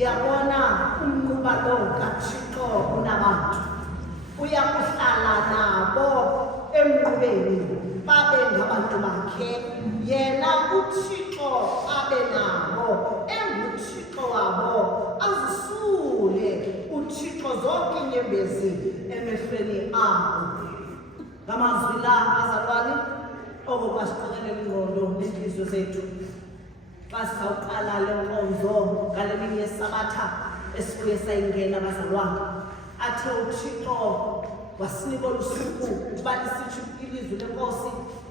Yabona umquba lo kaThixo kunabantu uyakuhlala nabo emqubeni babe ngabantu bakhe yena uThixo abe nabo enguThixo wabo azisule uThixo zonke inyembezi emehlweni abo. Ngamazwi la bazalwane okwasiqekelela ingqondo nenhliziyo zethu basawuqala le nkonzo ngale mini yeSabatha esibuye sayingena bazalwane athe uThixo wasinika usuku ukuba lisithi ilizwi lenkosi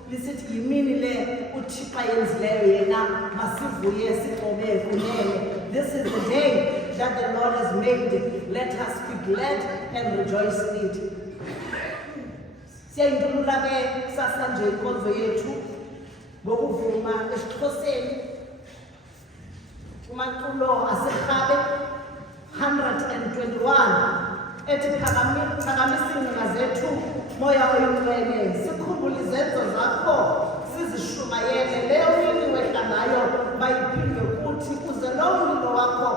lisithi yimini le uThixo yenzileyo yena masivuye sigqobe kunene. This is the day that the Lord has made, let us be glad and rejoice in it. Siyayindulula ke sasanje inkonzo yethu ngokuvuma esiXhoseni kumaculo aserhabe 121 ethi phakamisa iingcinga zethu moya oyingcwele sikhumbule izenzo zakho sizishumayele leyo mini wehla ngayo mayiphindwe kuthi uze lo mlilo wakho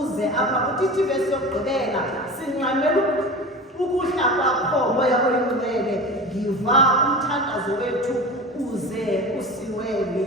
uze apha kuthithi ivesi yokugqibela singxamela ukuhla kwakho moya oyingcwele ngiva umthandazo wethu uze usiwele.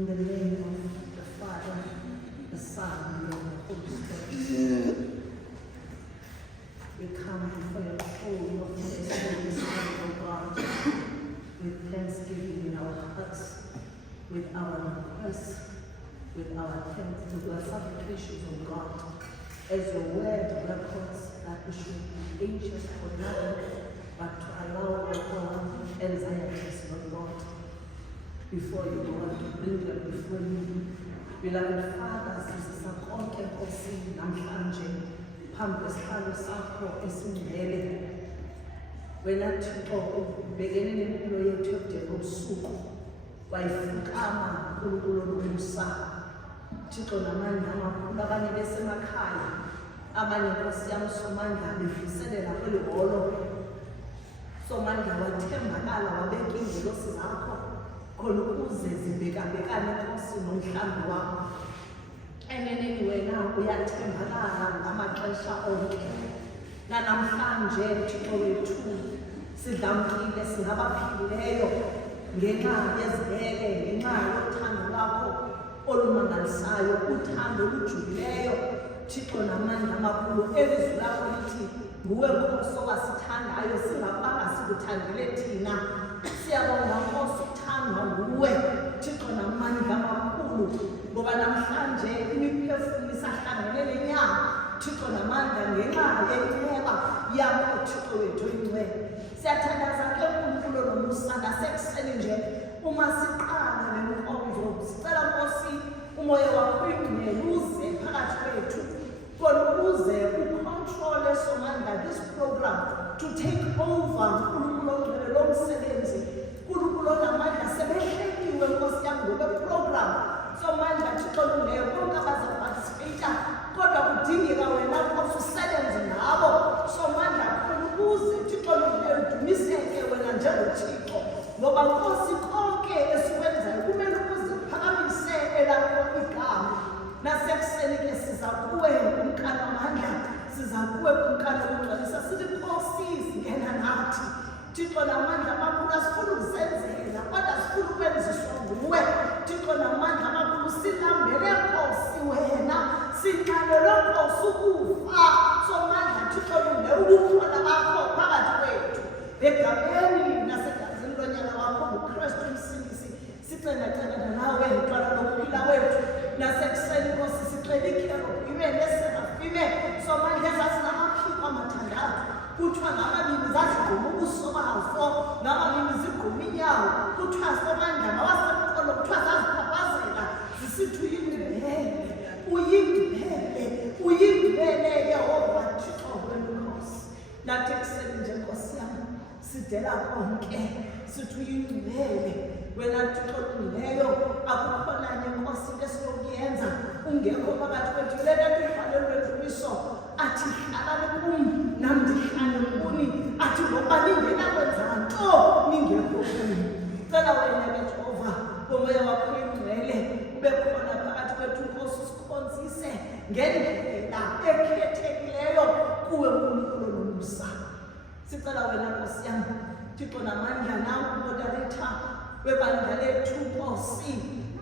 In the name of the Father, the Son, and the Holy Spirit, we come before your throne of grace this morning, O God, with thanksgiving in our hearts, with our requests, with our thanks, with our supplications, O God, as your word records that we should be anxious for nothing, but to allow our God anxieties, O God, before you, Lord, to bring them before you. Beloved Father, sisisa konke Nkosini namhlanje phambi kwesihlalo sakho esingcwele. Wena Thixo ubhekene nempilo yethu ekudeni kobusuku wayifukama uNkulunkulu olubusa. Thixo namandla amakhulu, abanye besemakhaya, abanye Nkosi yami somandla bevuselela kweli holo. Somandla wathembakala wabeka izingelosi zakho khona ukuze zibhekabhekane Nkosi nomhlambi wakho. Eneneni wena uyathembakala ngamaxesha onke. Namhlanje Thixo wethu sidlamkile singabaphilileyo ngenxa yezibele, ngenxa yothando lwakho olumangalisayo, uthando olujulileyo. Thixo namandla amakhulu, elizwi lakho lithi nguwe Nkosi owasithandayo singabanga sikuthandele thina. Siyabonga Nkosi uthandwa nguwe Thixo namandla amakhulu, ngoba namhlanje imiphefumulo isahlangene lenyama Thixo namandla ngenxa yenceba yakho Thixo wethu oyingcwele. Siyathandaza ke uNkulunkulu nomusa ngasekuseni nje uma siqala le nkonzo, sicela Nkosi umoya wakho oyingcwele uze phakathi kwethu khona ukuze ucontrole somandla this program, to take over uNkulunkulu ongcwele lo msebenzi. uNkulunkulu namandla sebehlekiwe Nkosi yami ngokweprogram somandla Thixo leyo konke abazaparticipate, kodwa kudingeka wena Nkosi usebenze nabo somandla khona ukuze Thixo leyo udumiseke wena njengoThixo, ngoba Nkosi konke esikwenzayo kumele ukuze uphakamise elakho igama. Nasekuseni ke siza kuwe umkani wamandla, siza kuwe umkani wokugcwalisa, sithi Nkosi singena nathi Thixo namandla amakhulu, asifuna ukuzenzela kodwa sifuna ukwenziswa nguwe Thixo namandla amakhulu. Silambele Nkosi wena, sinqabele Nkosi ukufa somandla Thixo ubukhona bakho phakathi kwethu, egameni nasegazini lonyana wakho nguKristu Msindisi. Sicela nawe ntwana lokuphila wethu nasekuseni Nkosi sicela ikerubime neserafime somandla ezazinamaphiko amathandathu, kuthiwa ngamabili zazigquma ubuso bazo, ngamabili zigquma inyawo, kuthiwa somandla nawasemqolo kuthiwa zaziphaphazela zisithi uyingcwele Yehova Thixo wenkosi. Nathi ekuseni nje Nkosi yami sidela konke sithi uyingcwele wena Thixo leyo, akukhonanye Nkosi into esinokuyenza ungekho phakathi kwethu. Lena nto ibhalelwe eDumiso athi hlalani kum nami ndihlale kuni, athi ngoba ningena kwenza nto ningekho kuni. Cela wena ke Jehova ngomoya wakho oyingcwele ube khona phakathi kwethu Nkosi, usikhonzise ngendlela ekhethekileyo kuwe uNkulunkulu nomusa. Sicela wena Nkosi yami Thixo namandla, nawe umoderator webandla lethu Nkosi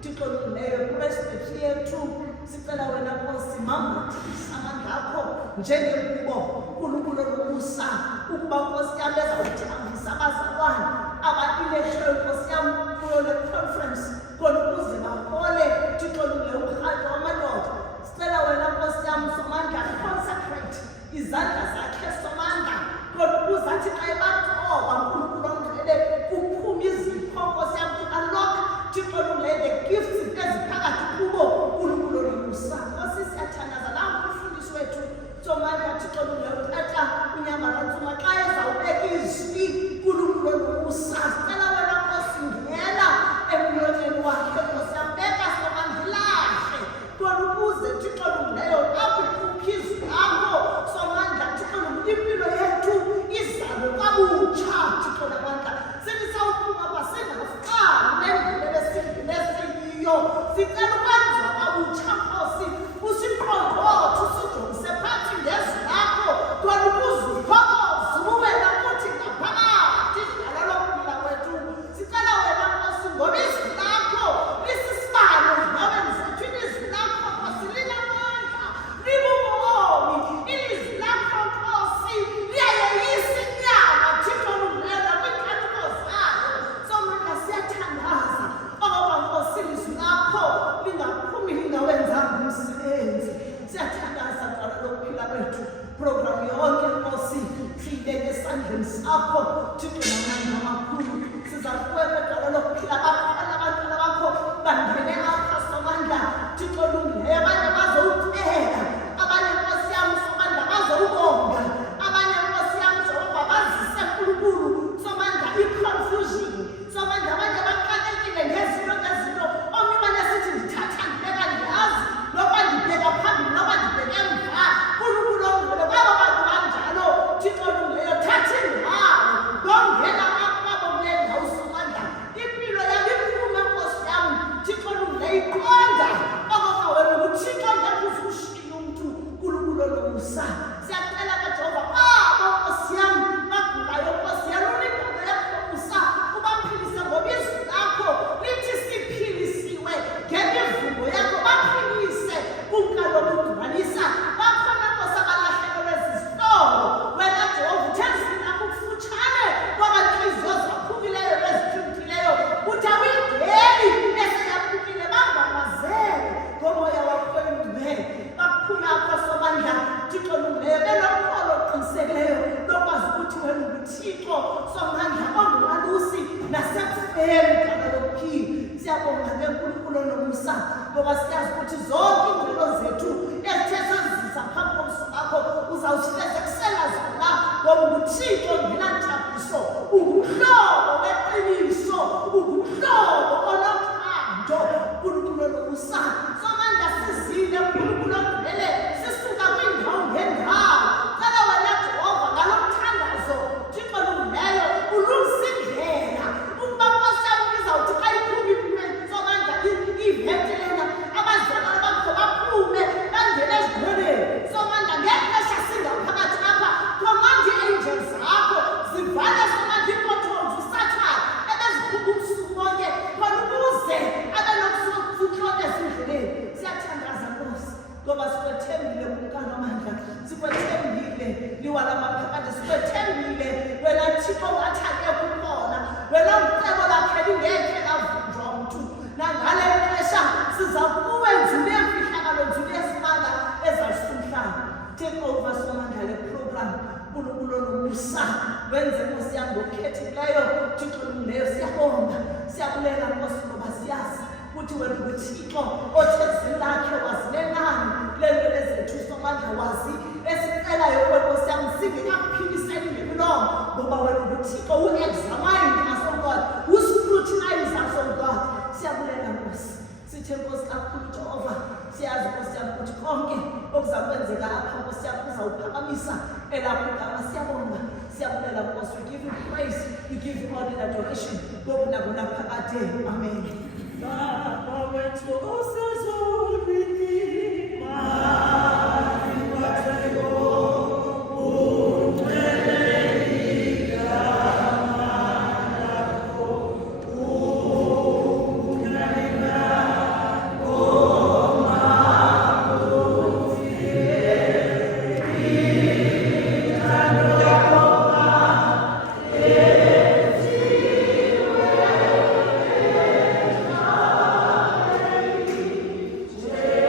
Thixo leyo presbytery yethu, sicela wena Nkosi mambathisa amandla akho njengekubo uNkulunkulu nomusa, ukuba Nkosi yami ezawuthambisa abazalwane aba-electoral Nkosi yami kuyo le conference khona ukuze bahole Thixo leyo umrhatho wamadoda. Sicela wena Nkosi yami somandla consecrate izandla zakhe somandla khona ukuze athi xa ebaqoba uNkulunkulu ongcwele kuphume izipho Nkosi yami, to unlock Thixo the gifts eziphakathi kubo uNkulunkulu nomusa. Nkosi siyathandaza nawe umfundisi wethu somandla Thixo uthatha uNyamaransuma xa ezawubeka izwi uNkulunkulu nomusa. Sicela wena Nkosi ngena emlonyeni wakhe Nkosi yami, beka somandla ilahle khona ukuze Thixo leyo akukhuphe izwi lakho somandla Thixo impilo yethu izalwe kabutsha Thixo esandleni sakho Thixo namandla amakhulu siza kuwela icala lokuphila abafana abantwana bakho bangene apha somandla Thixo olungileyo abanye bazowupheka abanye Nkosi yami somandla bazowukonga abanye Nkosi yami Jehova bazise nkulunkulu somandla i-confusion somandla abanye baqalekile ngezinto omnye umane sithi ndithatha ndibeka ndiyazi noba ndibheka phambili noba ndibheka emva nkulunkulu ongcwele baba bantu banjalo Thixo olungileyo thatha indawo ngongena kwabo kule ndawo somandla impilo yami iphume Nkosi yami Thixo olungileyo iqonda okokuba wena uThixo ngeke uzushiye umntu nkulunkulu olomusa siyacela ke Jehova Nkosi yami bagulayo Nkosi yami unikome yakho musa ubaphilise ngoba izwi lakho lithi siphilisiwe ngemivumo yakho baphilise kunkalo lokudibanisa bakhona Nkosi abalahlekelwe zizihlobo wena Jehova uthenzile nakho kufutshane kwabanhliziyo zaphukileyo nezithuntileyo uthi awuyideli eseyaphukile bangamazele ngomoya wakho oyingcwele baphume apha somandla Thixo olungileyo belokholo oqinisekileyo lokwazi ukuthi wena uThixo somandla ongumalusi nasekufeni icala lokuphila siyabonga ngenkulunkulu nomusa ngoba siyazi ukuthi zonke iingxelo zethu ezithe sezisa phambi komso wakho uzawusihleze kusela zona ngoba uThixo ngenantabiso ungumhlobo weqiniso ungumhlobo onothando nkulunkulu nomusa somandla sizile nkulunkulu ongcwele sisuka kwindawo ngendawo cela wena Jehova ngalo mthandazo Thixo olungileyo ulungisa indlela ukuba Nkosi yami izawuthi xa iphume somandla ivete lena abazalwane bakho baphume bangene ezidleleni somandla ngexesha singaphakathi apha command i-angels zakho zivale somandla ii-portals usathane ebezikhupha ubusuku bonke khona ukuze abe nokusuhlole ezindleleni siyathandaza Nkosi ngoba sikwethembile kumkani amandla sikwethembile liwa lamaphakade sikwethembile wena Thixo ngathi akekho ukhona wena ucebo lakhe lingekhe lavunjwa mntu nangale xesha siza kuwe nzulu yemfihlakalo nzulu yesimanga ezalisumhlaba take over somandla le program nkulunkulu nomusa wenze Nkosi yami ngokukhethekileyo Thixo olungileyo siyabonga siyabulela Nkosi ngoba siyazi ukuthi wena uThixo othe zilakhe wazilenani lento lezethu somandla wazi esicelayo Nkosi yami singekaphiliseni ngemilomo ngoba wena uThixo u-examine us oh God u-scrutinize us oh God siyabulela Nkosi sithe Nkosi kakhulu Jehova siyazi Nkosi yami ukuthi konke okuzakwenzeka apha Nkosi yami uzawuphakamisa elakho igama siyabonga siyabulela Nkosi we give you praise we give you all the adoration ngoku nakunaphakade amen Baba wethu osezulwini Yeah.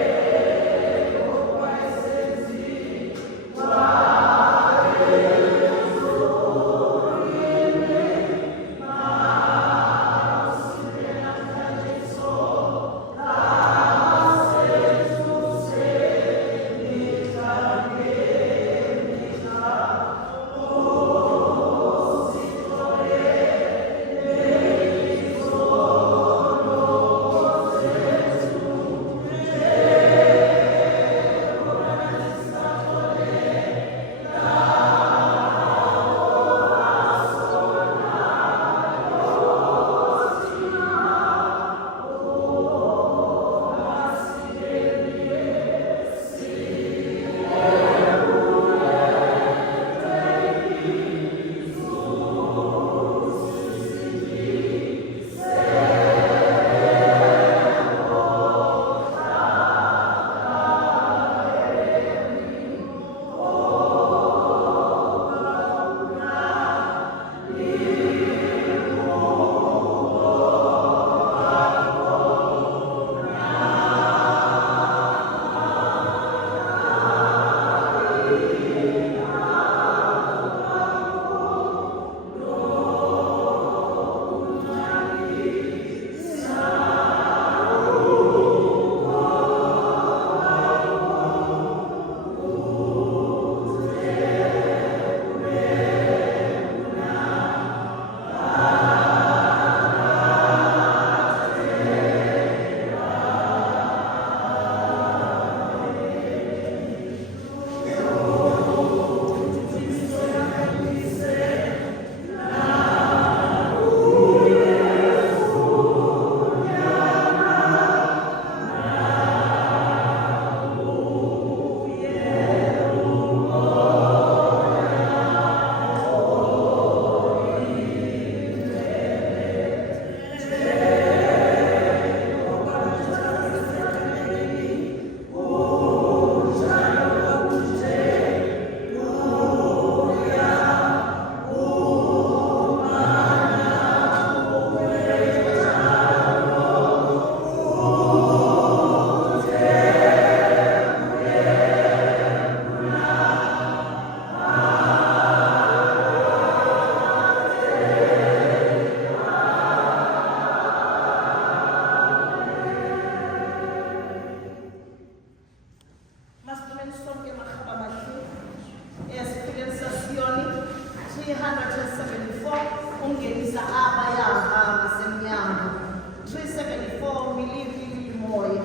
374 ungenisa abayanga ngasemnyango. 374 milili moya.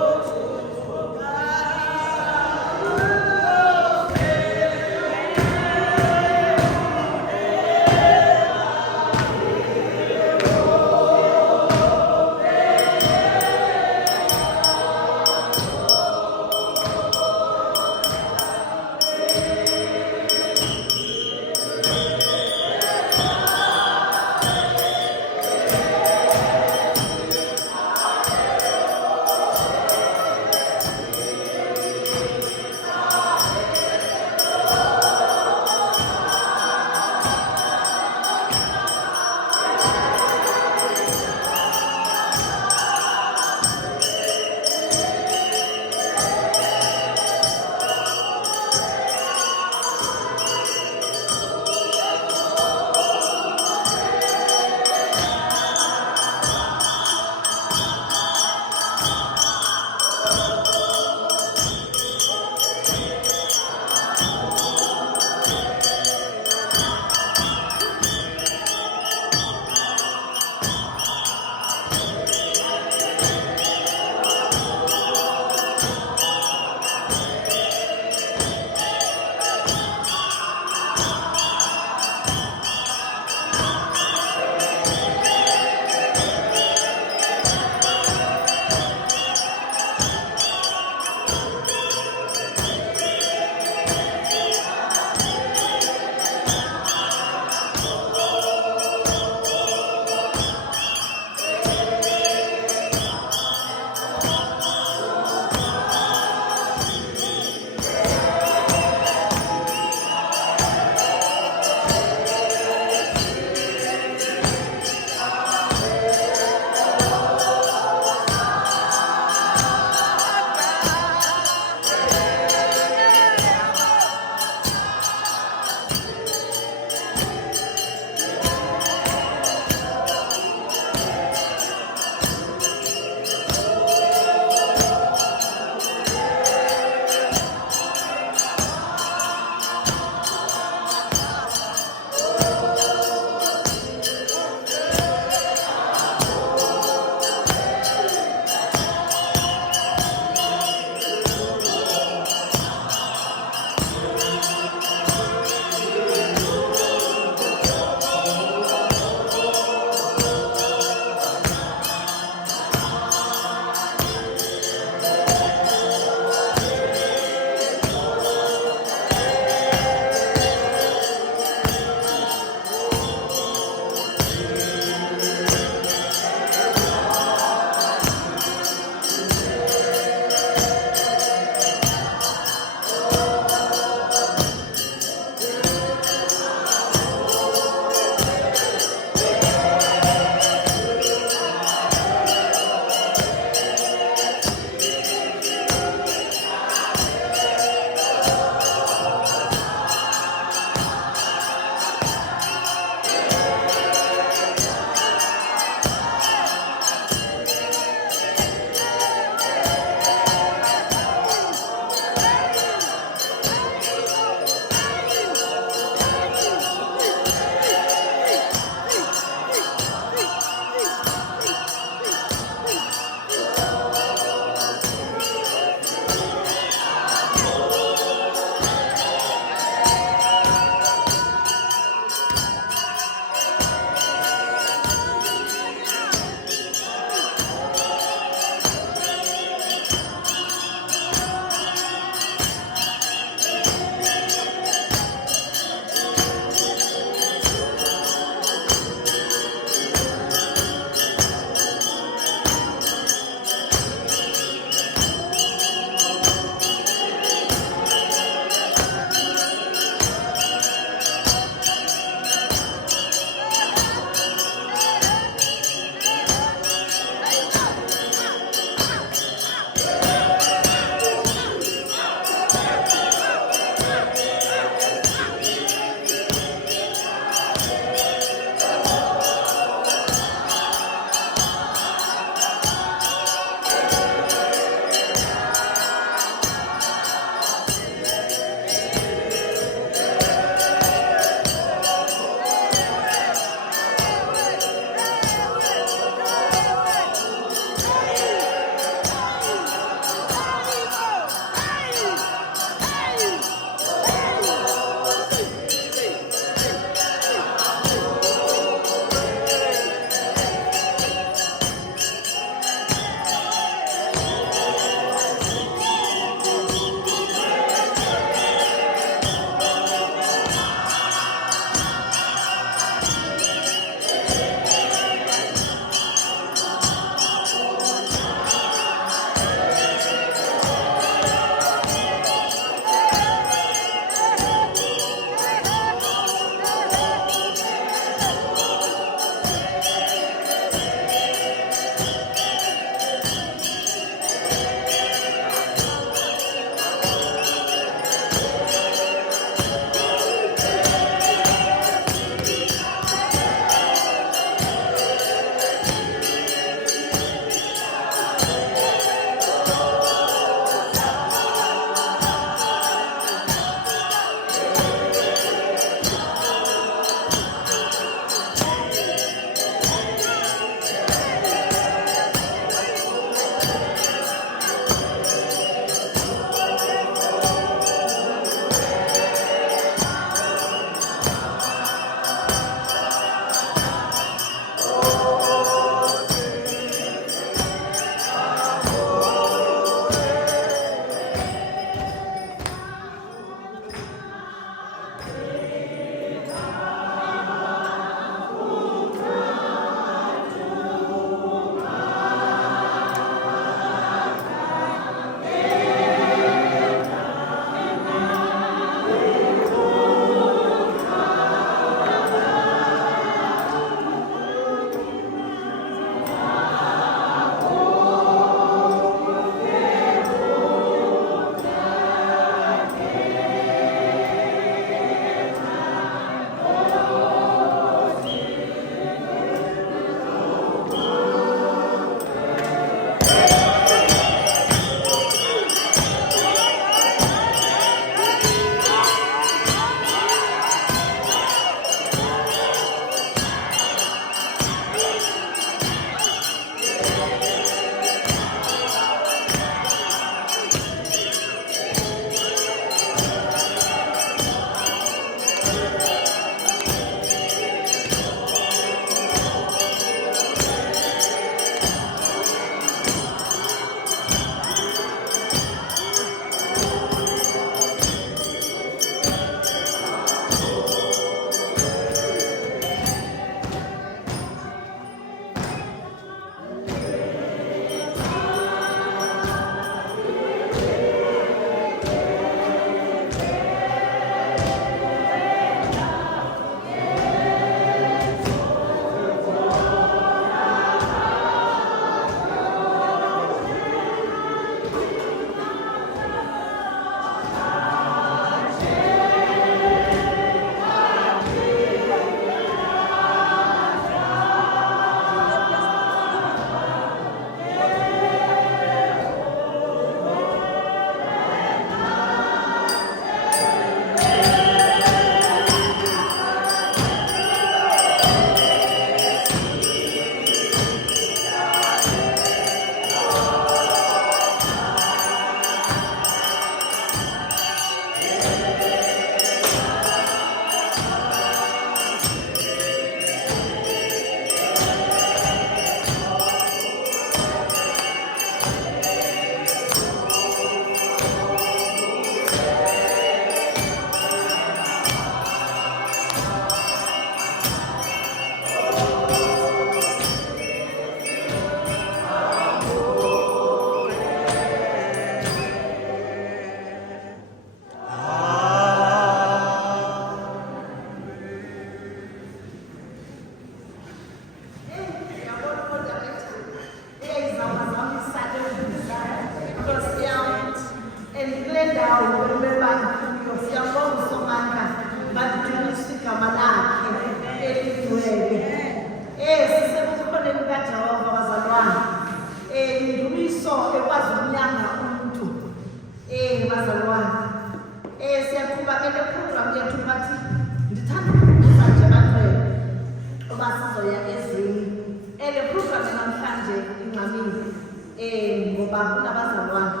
ngixamile ngoba kunabazalwane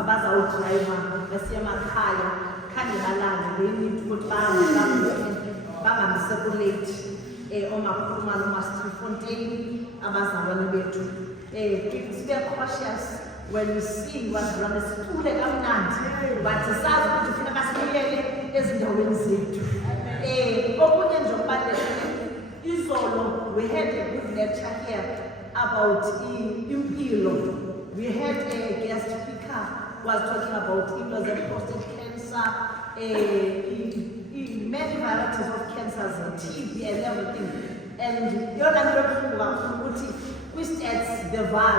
abazawudrayiva basiya emakhaya khange balale they-need ukuthi bangamise kulate omakhuluma nomastrifontein abazalwane bethu sibe cautious when you see bazalwane sicule kamnandi but sazi ukuthi funeka sibuyele ezindaweni zethu okunye nje okubalulekile izolo we had a good lecture here about impilo. We had a guest speaker who was talking about prostate cancer, many varieties of cancers, TB and everything. And we stats the VAR,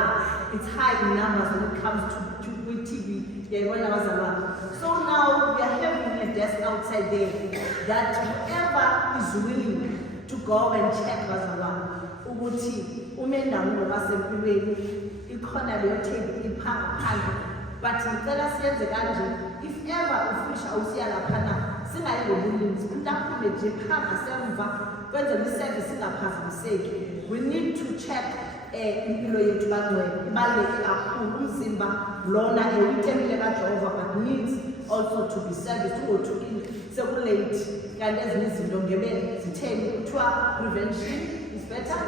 it's high in numbers when it comes to TB. So now we are having a desk outside there that whoever is willing to go and check ukuthi umendawo wasempilweni ikhona leyo table iphanga phandle but ngicela siyenze kanje if ever ufisha usiya laphana singayi ngobuninzi umuntu aphume nje phanga semva kwenzela iservice ingaphazamiseki we need to check impilo yethu bangcwele ibaluleke kakhulu umzimba lona uyitemile kaJehova but needs also to be serviced ungothukile sekulate kanti ezinye izinto ngebe zitheni kuthiwa prevention is better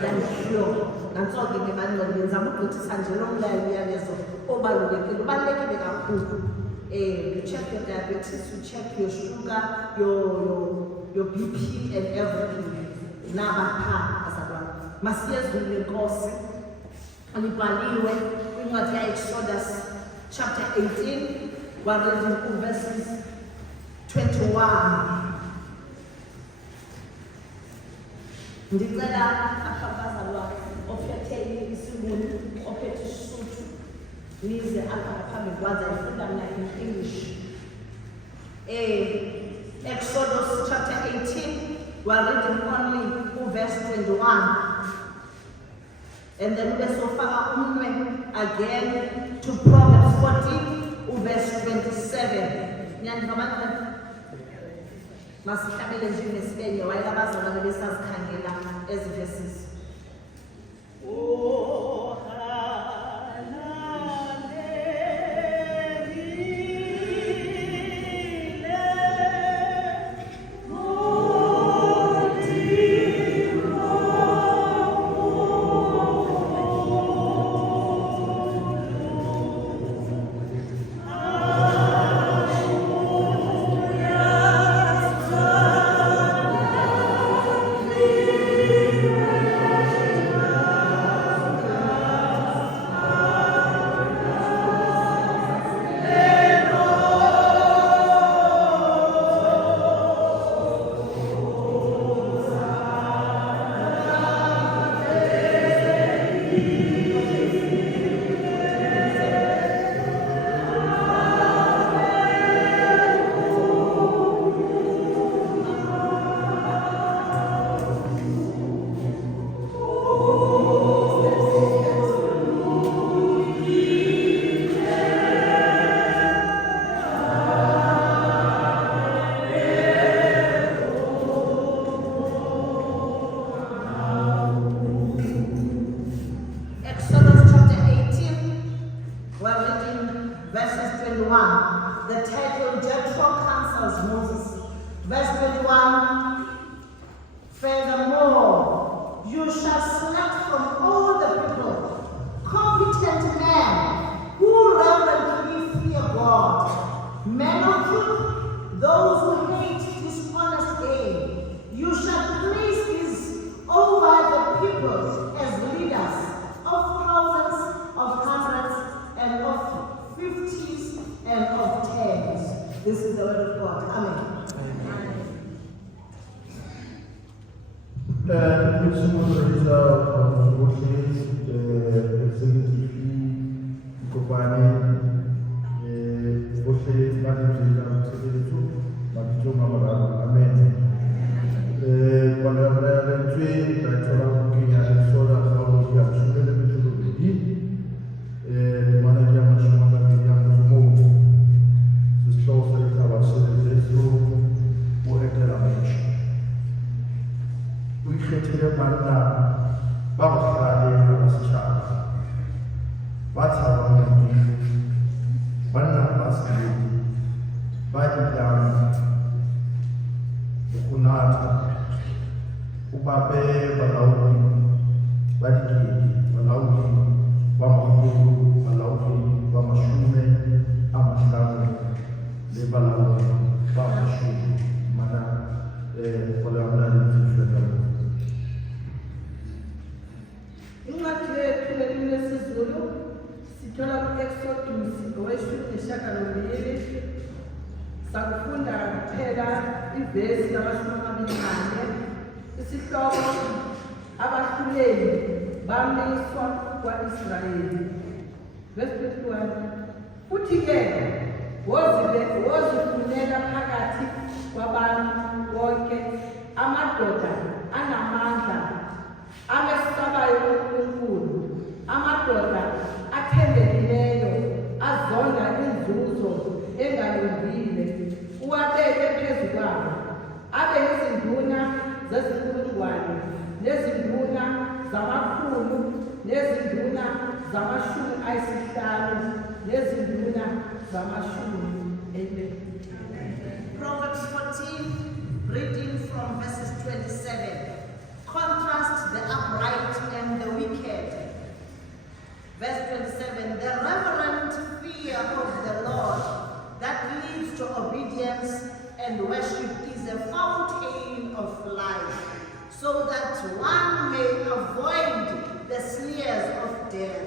than cure. Nanso-ke ngibangcwele ngenzama ukugqithisa nje lo mlayo uyalezo obalulekile ubalulekile kakhulu you check your diabetes, you check your sugar, your BP and everything nabapha azalwane masiyezwile Nkosi libhaliwe kwincwadi ka-Exodus chapter 18 we're reading verses 21. Ndicela abazalwane ophethe isiBhunu ophethe isiSuthu nize apha ngaphambi kwanza ifunda mina in English. Exodus chapter 18 we're reading only verse 21 and then besofaka umnwe again to Proverbs 14 verse 27. Nyandivamanana masihlabele nje nesibenye wayela abazalwane besazikhangela ezi verses. The title Jethro counsels Moses. Verse 21. Furthermore, you shall select from all the people competent men who reverently fear God, men of truth, those who hate dishonest gain. You shall place these over the people as leaders of thousands, of hundreds, and of 50s, and of 10s. This is the word of God. Amen. Vamos a ubabe balaudi badikedi balaudi bamakhulu balaudi bamashume amahlanu le balaudi bamashumi mana kolamnali mfundela incwadi yethu lelimi lesizulu sithola ku-Exodus ngoweshumi nesishiyagalombili sakufunda kuphela ivesi lamashumi 24 isihloko abahluleli bamiswa kwa-Israyeli verse 21 futhi-ke wozifunela phakathi kwabantu bonke amadoda anamandla amesabayo uNkulunkulu, amadoda athembekileyo azonda inzuzo engalungile, uwabeke phezu kwabo, abe yizinduna zezinkulungwane nezinduna zamakhulu nezinduna zamashumi 5 nezinduna zamashumi. Amen. Proverbs 14, reading from verses 27. Contrast the upright and the wicked. Verse 27, the reverent fear of the Lord that leads to obedience and worship is a fountain of life, so that one may avoid the snares of death.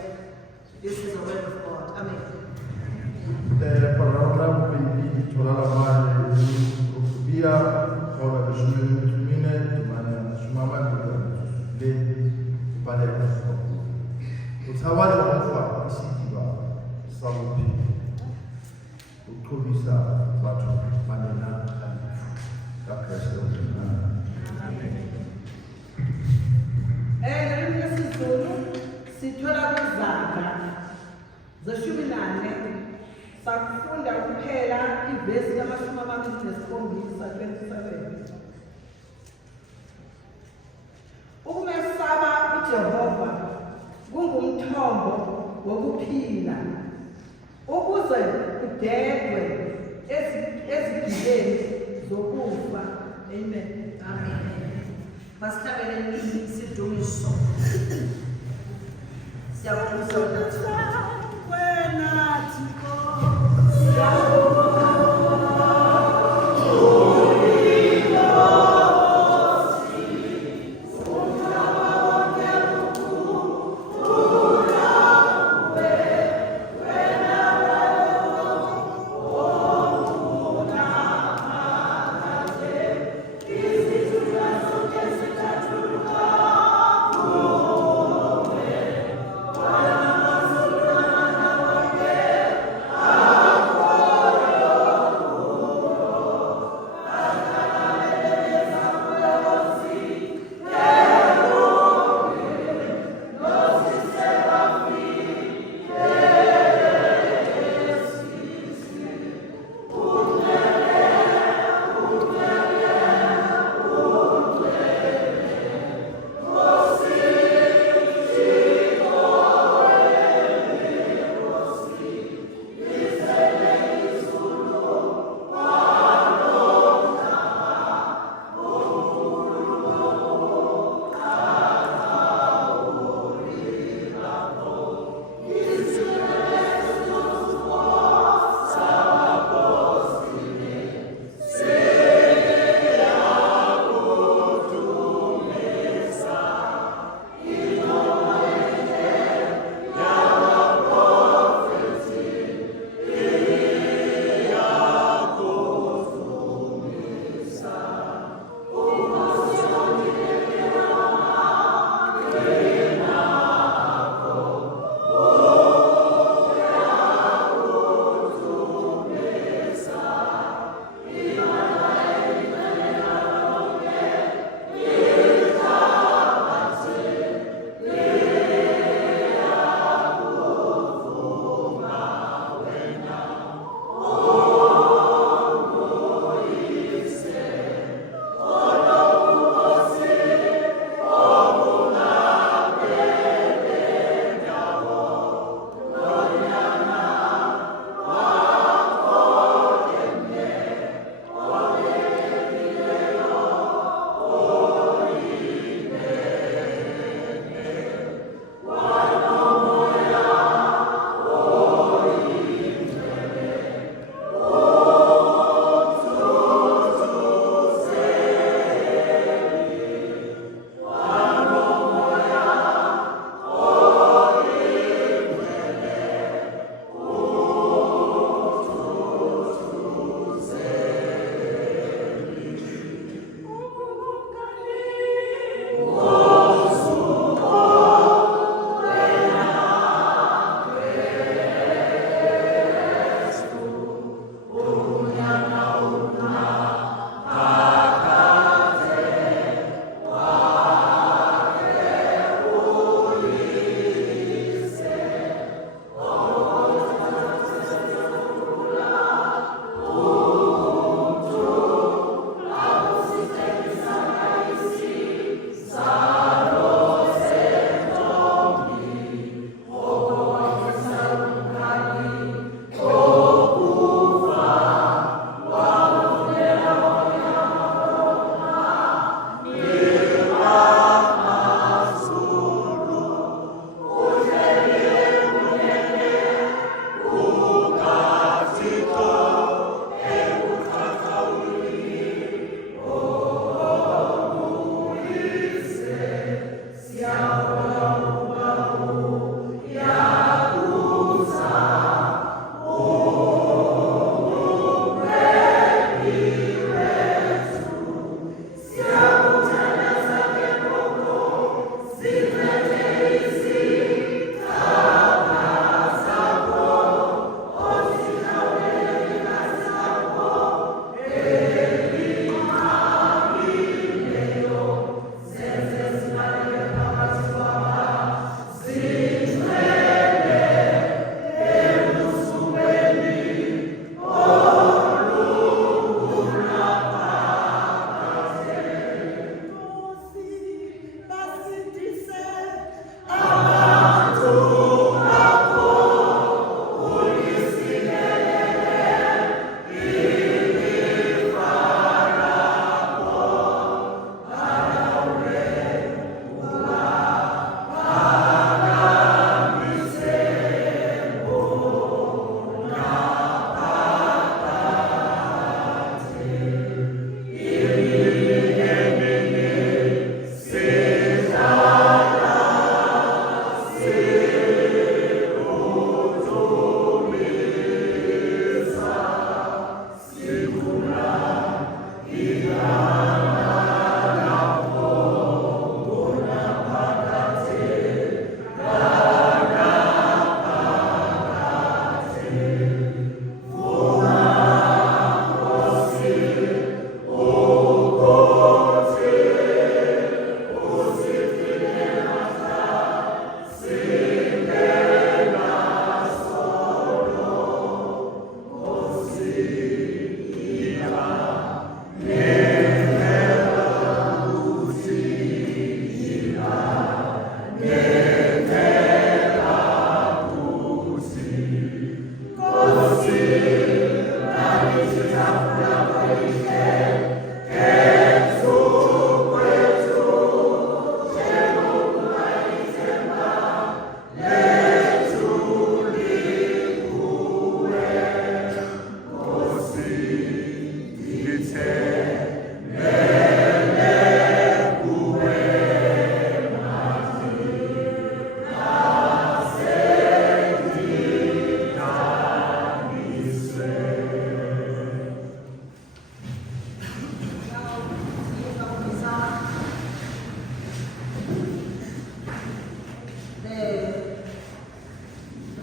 This is the word of God. Amen. Paragraf ini tolala male rubia ora tumine mana sumama le bale ko utawala umfa isidiba sabupi ukhulisa bathu manena alifu kaKristu. Lelimi lesizulu sithola kwizaga zeshumi 8 sakufunda kuphela ivesi lamashumi 27. Ukumesaba uJehova kungumthombo wokuphila, ukuze udedwe ezigileni zokufa. Amen. Amen. Basihlabelele isidumiso. Siyabonga wena Thixo.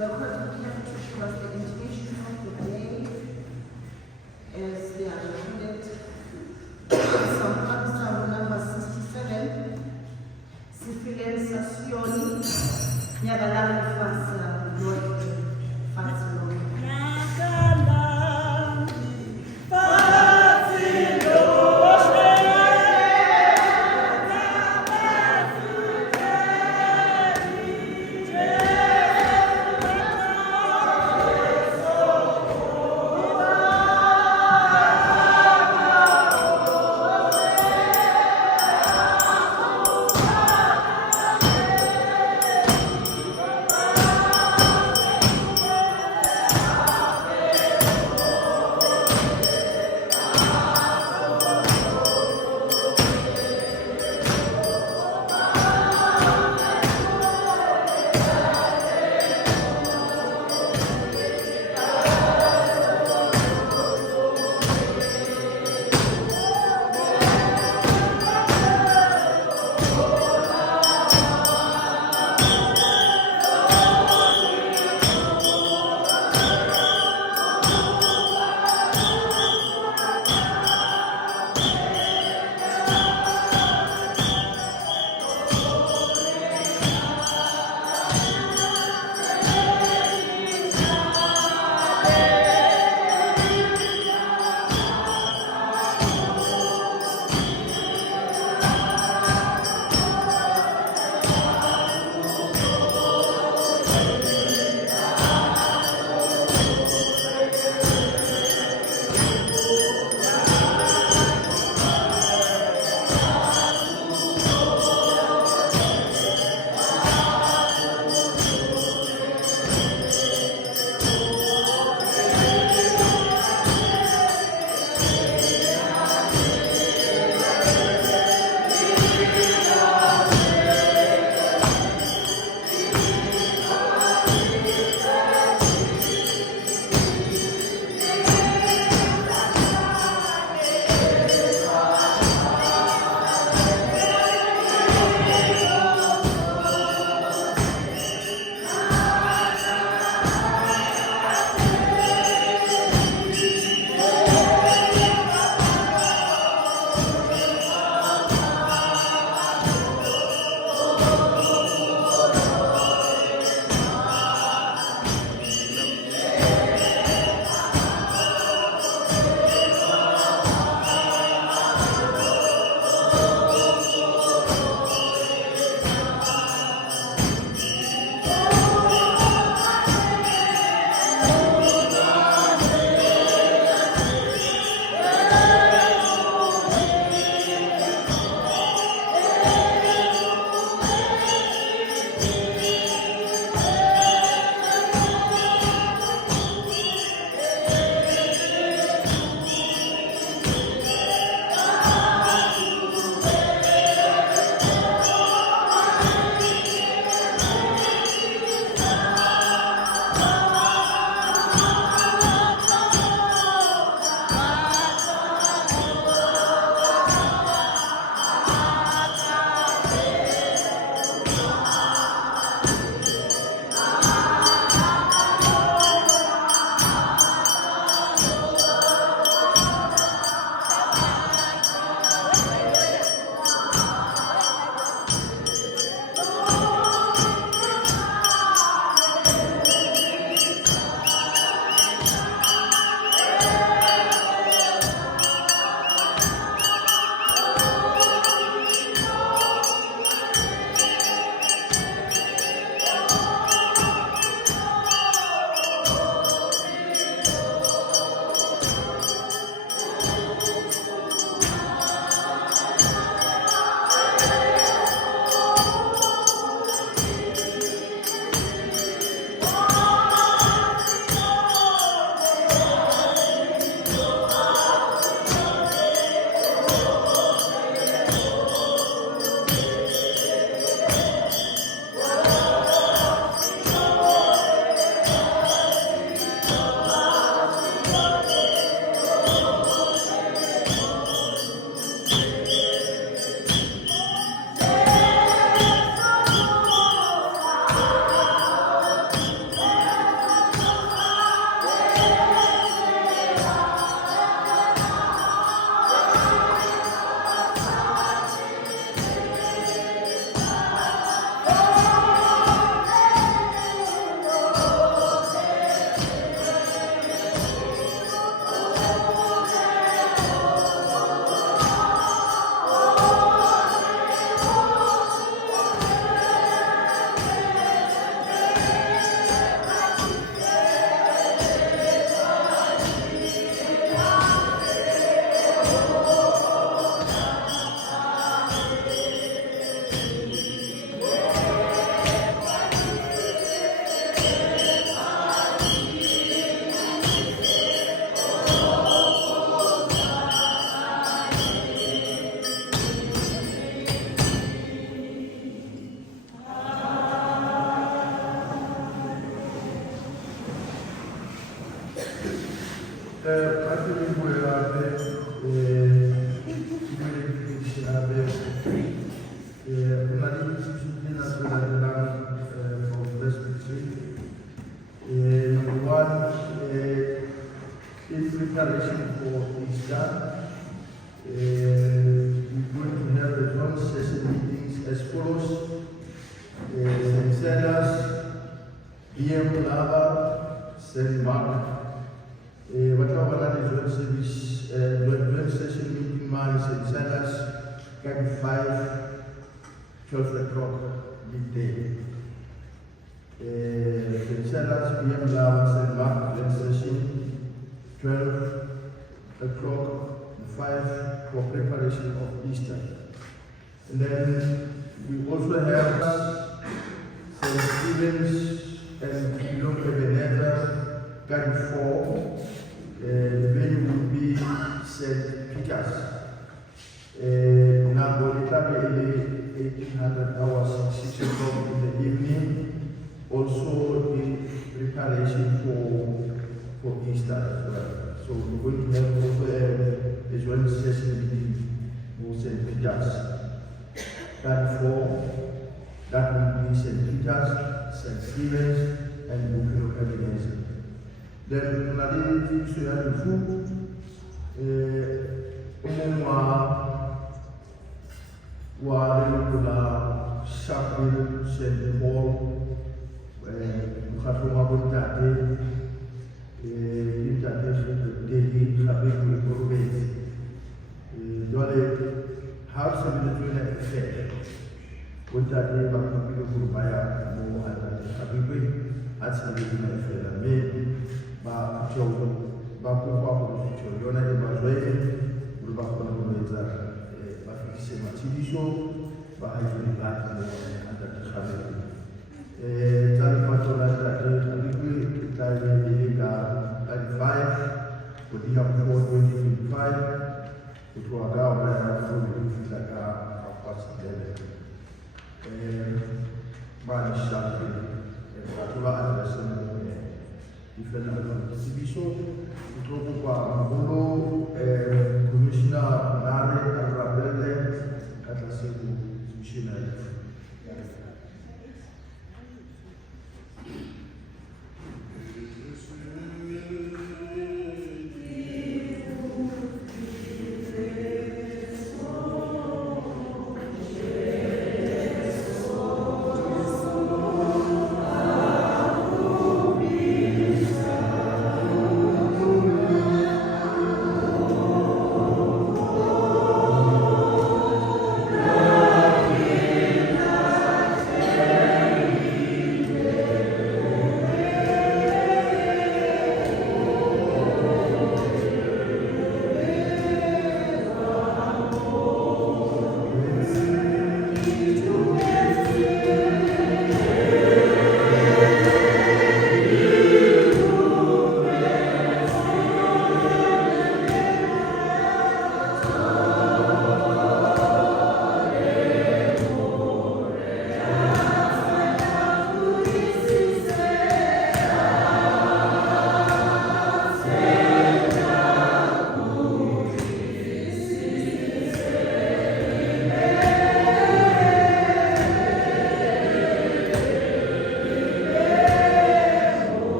local camp to show us the intuition of the day as they are recorded. Psalm number 67. Sifileng sa Sioni, nyakalang fasa Lord, fasa Lord. Number one, in preparation for Easter, we're going to have the joint session meetings as follows. St. Silas, BM Lava, St. Mark. Whatever joint service, joint session meeting, St. Silas, 12 o'clock midday. St. Silas, BM Lava, St. Mark, joint session, 12 o'clock, 5 for preparation of Easter. And then we also have St. Stephen's and Long Ebenezer, Guide 4. The venue will be St. Peter's. Now, the club 1800 hours, 6 o'clock in the evening. Also, in preparation for Easter as well. So, we're going to have also a joint session meeting for St. Peter's. That 4, that will be St. Peter's, St. Stephen's, and Bukiro Ebenezer. Then, another thing to have the food, wa Sharpeville, St. Paul, Mukhatuma Buntate, Delhi, Habib Kurbe. Dole House of the Tuna Affair. Buntate, Bakapino Kurbaya, Mo Habib, Atsabi Affair, maybe. Ba kuwa kucholiona emazoezi uliba kuna kuweza bafikishe matilisho bahajuni bati anda tukhabe tali patola tali tabiku tali ilika tali 5 kudia kwa 2025 kutoa gawa ya kufuli kutaka apasa dele bani shafi katula adresemu different exhibition. We talk about Mabolo, Commissioner Nare Arabelle, Katasebu, missionary.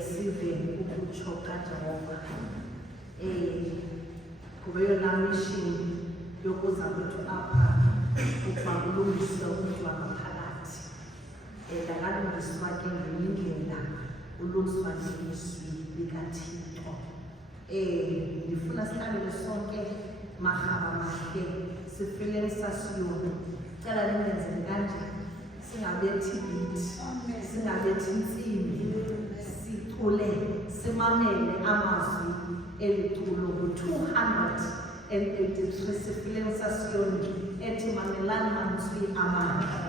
sive ukutsho kaJehova kube yona mission yokuza kwethu apha ukuba kulungiswe umntu wangaphakathi lakalungiswa ke ngenye indlela ulungiswa ngezwi likaThixo. Ndifuna sihlangane sonke marhaba mahle sifileni sasiyoni cela ningenzeni kanje singabethi beat singabethi intsimbi sicule simamele amazwi eliculo ku-283 sifileni sasiyoni ethi mamelani mazwi amandla.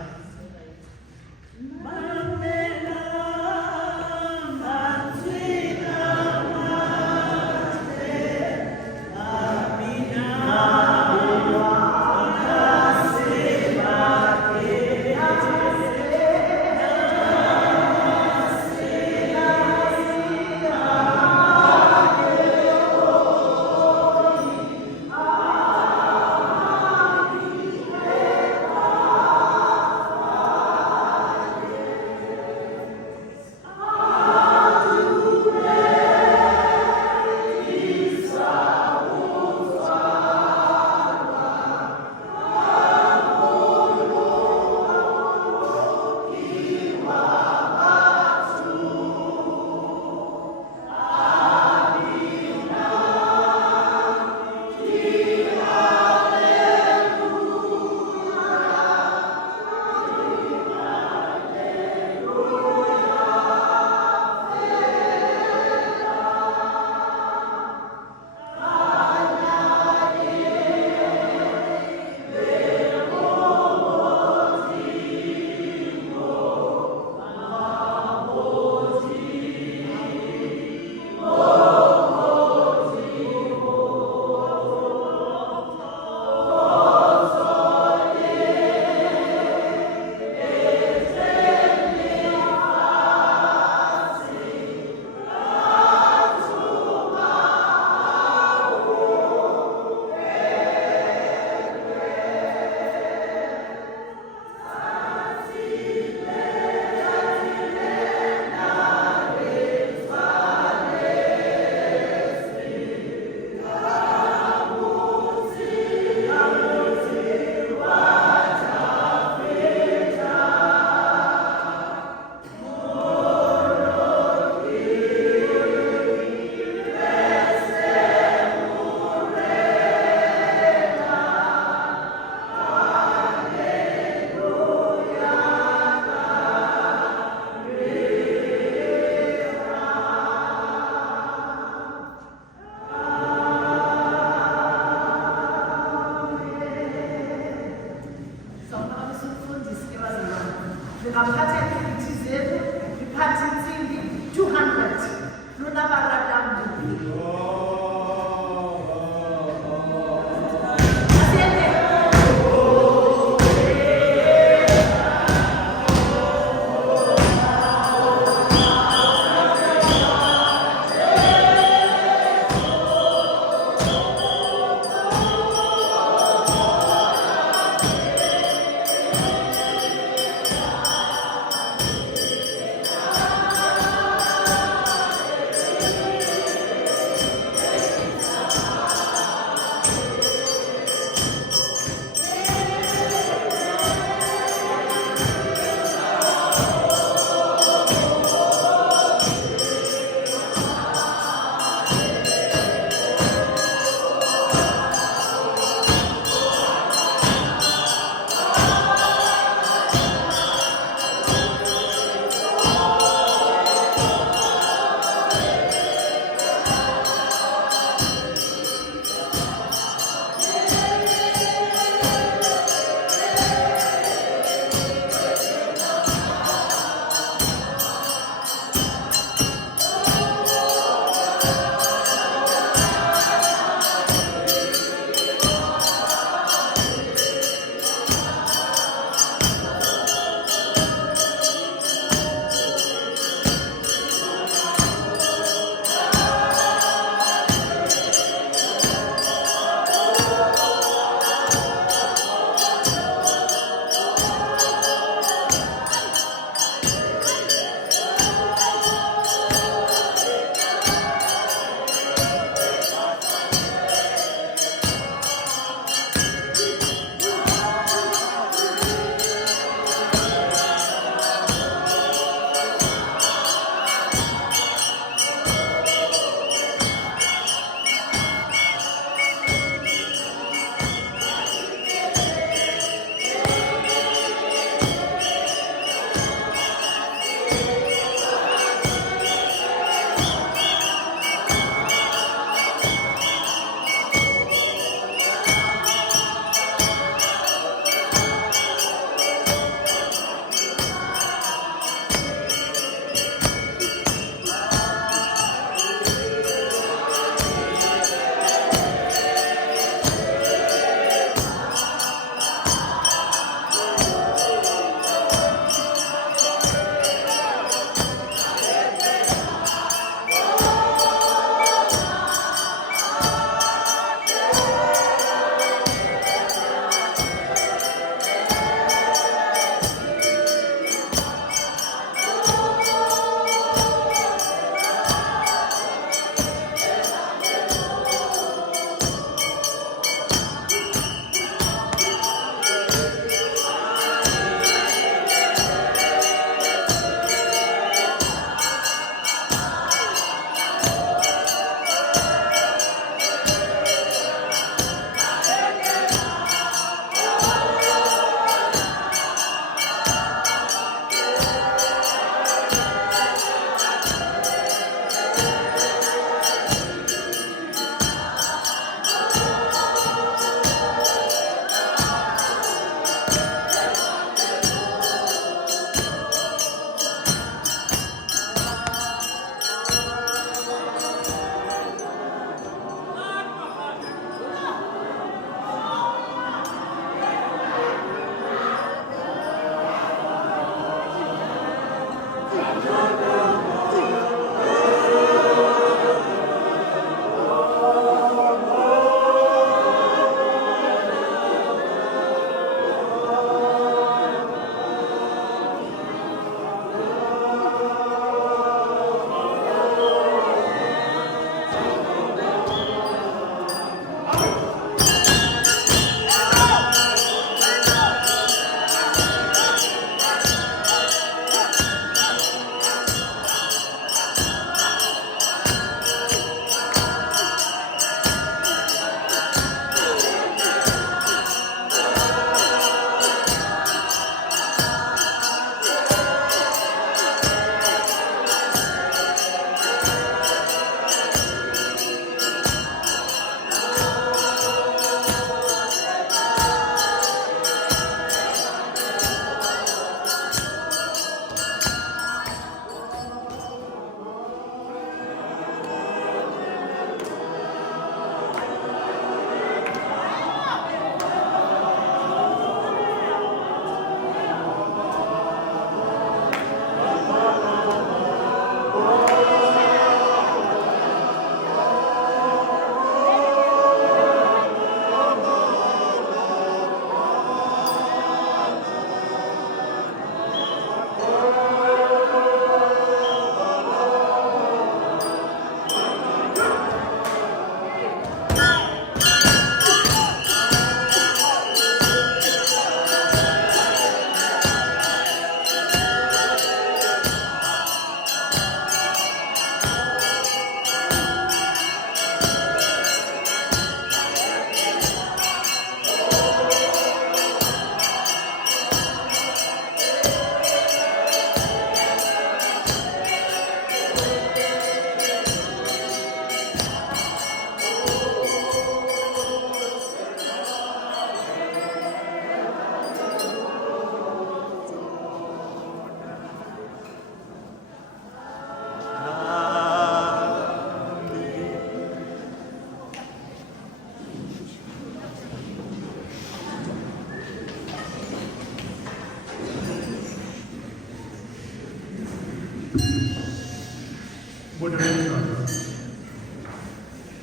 Moderation.